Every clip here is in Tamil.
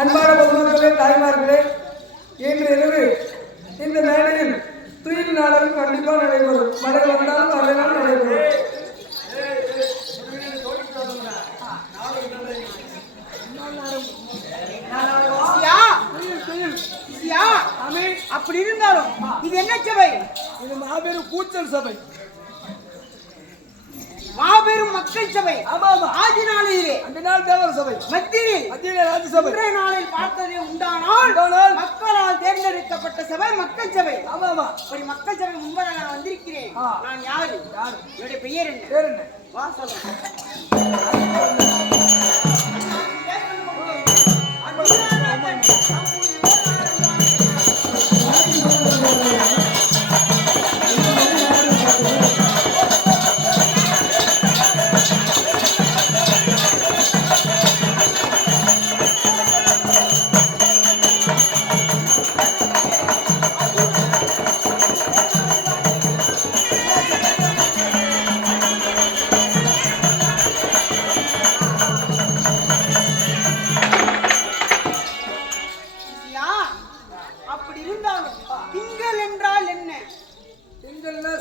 அன்பான பொதுமக்களே, தாய்மார்களே, இன்று இரவு இந்த மேடையில் துயில் நாடகம் கண்டிப்பாக நடைபெறும். மழை வந்தாலும் மழையால் நடைபெறும். ஆமே அப்படி இருந்தாலும் இது என்ன சபை? இது மாபெரும் கூச்சல் சபை, மாபெரும் மக்கள் சபை. ஆமா ஆமா. ஆதி நாளிலே அந்த நாள் தேவர் சபை, மத்தியில் ராஜ்யசபை. இன்றைய நாளில் பார்த்ததே உண்டானால் மக்களால் தேர்ந்தெடுக்கப்பட்ட சபை மக்கள் சபை. ஆமா ஆமா. அப்படி மக்கள் சபை முன்பதாக நான் வந்திருக்கிறேன். நான் யாரு? என்னுடைய பெயர் என்ன? பேர் என்ன? வா சொல்றேன்.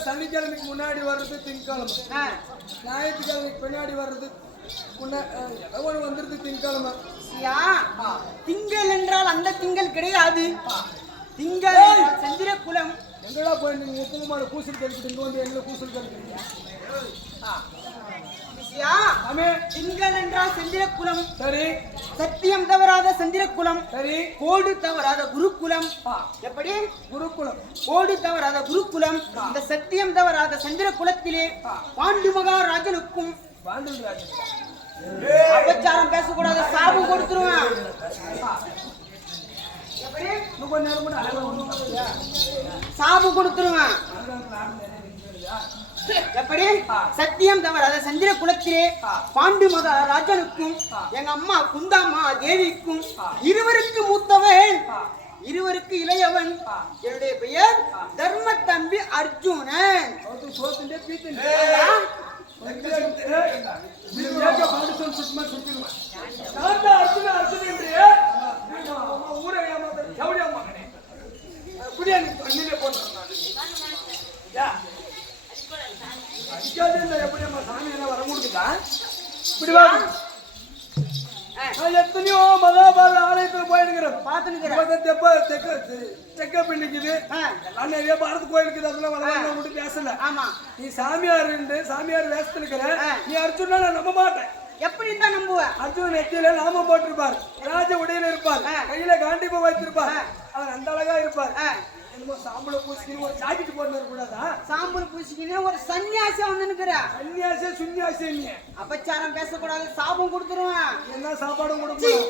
சனிக்கிழமைக்கு முன்னாடி வர்றது திங்கக்கிழமை, ஞாயிற்றுக்கிழமைக்கு பின்னாடி வர்றது வந்துருது திங்கக்கிழமை. திங்கள் என்றால் அந்த திங்கள் கிடையாது. திங்கள் சந்திர குலம். எங்கடா போயிட்டு நீங்க உப்புமாடு கூசல் கழிக்கிட்டு இங்க வந்து எங்களை கூசல் கழிக்கிறீங்க? திங்கள் என்றால் சந்திர குலம். சரி. சத்தியம் தவறாத சந்திர குலம். சரி. கோடு தவறாத குருகுலம். எப்படி? குருகுலம். கோடு தவறாத குருகுலம். இந்த சத்தியம் தவறாத சந்திர குலத்திலே பாண்டு மகாராஜனுக்கும் அபச்சாரம் பேசக்கூடாது, சாபு கொடுத்துருவேன். சாபு கொடுத்துருவேன். எப்படி? சத்தியம் தவறாத சந்திர குலத்திலே பாண்டு மகாராஜனுக்கும் எங்க அம்மா குந்தாம்மா தேவிக்கும் இருவருக்கு மூத்தவன், இருவருக்கு இளையவன். என்னுடைய பெயர் தர்ம தம்பி அர்ஜுனன். எத்தனையோ மகாபாரத ஆலயத்துல போயிருக்கிறேன், செக்கப் பண்ணிக்குது. நிறைய பாரத கோயிலுக்கு அதெல்லாம் பேசல. நீ சாமியார் சாமியார் வேஷத்துல இருக்கிற, நீ அர்ஜுனா நான் நம்ப மாட்டேன். எப்படி இருந்தா நம்புவேன்? அர்ஜுன் நெத்தியில நாமம் போட்டிருப்பார், ராஜ உடையில இருப்பார், கையில காண்டிப்ப வைத்திருப்பார், அவர் அந்த அழகா இருப்பார். சாம்பல பூசிக்கின்னு ஒரு ஜாக்கெட் போட்டு கூடாதா? சாம்பல் பூசிக்கின்னு ஒரு சன்னியாசி வந்து சன்னியாசி சுன்னியாசி நீ அபச்சாரம் பேசக்கூடாது, சாபம் கொடுத்துருவேன். என்ன சாப்பாடும் கொடுப்போம்.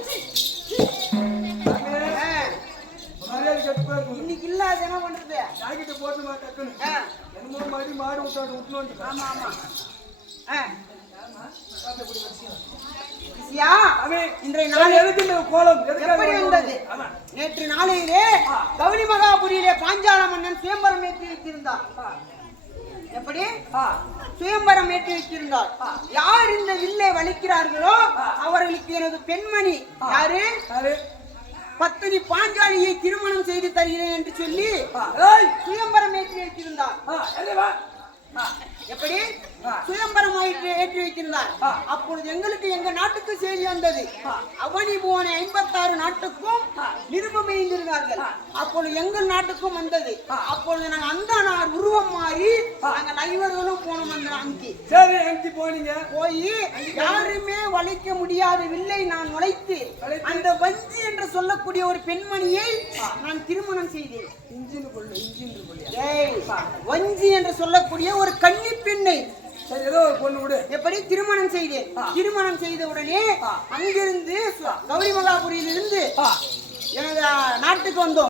இன்னைக்கு இல்லாத என்ன பண்றது? ஜாக்கெட் போட்டு டக்குன்னு என்னமோ மாதிரி மாடு விட்டு விட்டுணும். ஆமா ஆமா. இன்றைய நாள் கோலம் எப்படி வந்தது? நேற்று நாளையிலே கௌரி மகாபுரியிலே பாஞ்சால மன்னன் சுயம்பரம் ஏற்றி வைத்திருந்தார். எப்படி? சுயம்பரம் ஏற்றி வைத்திருந்தார். யார் இந்த வில்லை வலிக்கிறார்களோ அவர்களுக்கு எனது பெண்மணி யாரு பத்தினி பாஞ்சாலியை திருமணம் செய்து தருகிறேன் என்று சொல்லி சுயம்பரம் ஏற்றி வைத்திருந்தார். எப்படி? சுயம்பரம் ஏற்றி வைத்திருந்தார். அப்பொழுது எங்களுக்கு எங்க நாட்டுக்கு செய்தி வந்தது. அவனி போன 56 நாட்டுக்கும் நிருபம் எழுந்திருந்தார்கள். அப்பொழுது எங்கள் நாட்டுக்கும் வந்தது. அப்பொழுது நாங்கள் அந்த நாள் உருவம் மாறி நாங்கள் ஐவர்களும் போனோம். அந்த அங்கி போனீங்க. போய் யாருமே வளைக்க முடியாத வில்லை நான் வளைத்து அந்த வஞ்சி என்று சொல்லக்கூடிய ஒரு பெண்மணியை நான் திருமணம் செய்தேன். வஞ்சி என்று சொல்லக்கூடிய ஒரு கன்னி பெண்ணை எப்படி திருமணம் செய்தேன். திருமணம் செய்த உடனே அங்கிருந்து கௌரி மகாபுரியிலிருந்து எனது நாட்டுக்கு வந்தோம்.